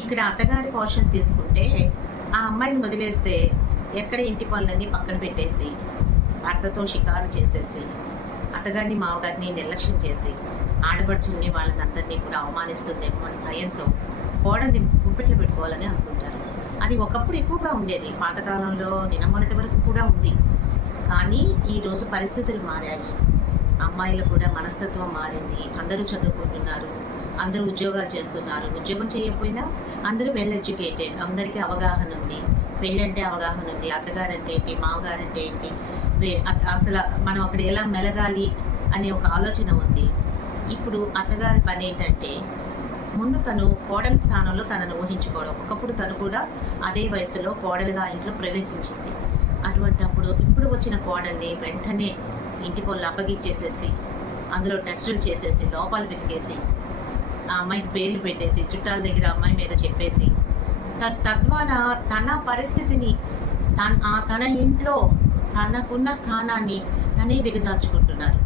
ఇక్కడ అత్తగారి పోర్షన్ తీసుకుంటే, ఆ అమ్మాయిని వదిలేస్తే ఎక్కడ ఇంటి పనులన్నీ పక్కన పెట్టేసి, భర్తతో షికారు చేసేసి, అత్తగారిని, మామగారిని నిర్లక్ష్యం చేసి, ఆడపడుచుల్ని వాళ్ళనందరినీ కూడా అవమానిస్తుందేమో అని భయంతో కోడల్ని గుప్పిట్లో పెట్టుకోవాలని అనుకుంటారు. అది ఒకప్పుడు ఎక్కువగా ఉండేది. పాతకాలంలో నిన్న వరకు కూడా ఉంది. కానీ ఈరోజు పరిస్థితులు మారాయి. అమ్మాయిలు కూడా మనస్తత్వం మారింది. అందరూ చదువుకుంటున్నారు, అందరూ ఉద్యోగాలు చేస్తున్నారు. ఉద్యోగం చేయకపోయినా అందరూ వెల్ ఎడ్యుకేటెడ్, అందరికీ అవగాహన ఉంది. పెళ్ళంటే అవగాహన ఉంది. అత్తగారంటే ఏంటి, మామగారంటే ఏంటి, అసలు మనం అక్కడ ఎలా మెలగాలి అనే ఒక ఆలోచన ఉంది. ఇప్పుడు అత్తగారి పని ఏంటంటే, ముందు తను కోడలి స్థానంలో తనను ఊహించుకోవడం. ఒకప్పుడు తను కూడా అదే వయసులో కోడలుగా ఇంట్లో ప్రవేశించింది. అటువంటప్పుడు ఇప్పుడు వచ్చిన కోడల్ని వెంటనే ఇంటి పనులు అప్పగిచ్చేసేసి, అందులో టెస్టులు చేసేసి, లోపాలు వెతికేసి, ఆ అమ్మాయికి పేర్లు పెట్టేసి, చుట్టాల దగ్గర అమ్మాయి మీద చెప్పేసి, తద్వారా తన పరిస్థితిని తన ఇంట్లో తనకున్న స్థానాన్ని తనే దిగజార్చుకుంటున్నారు.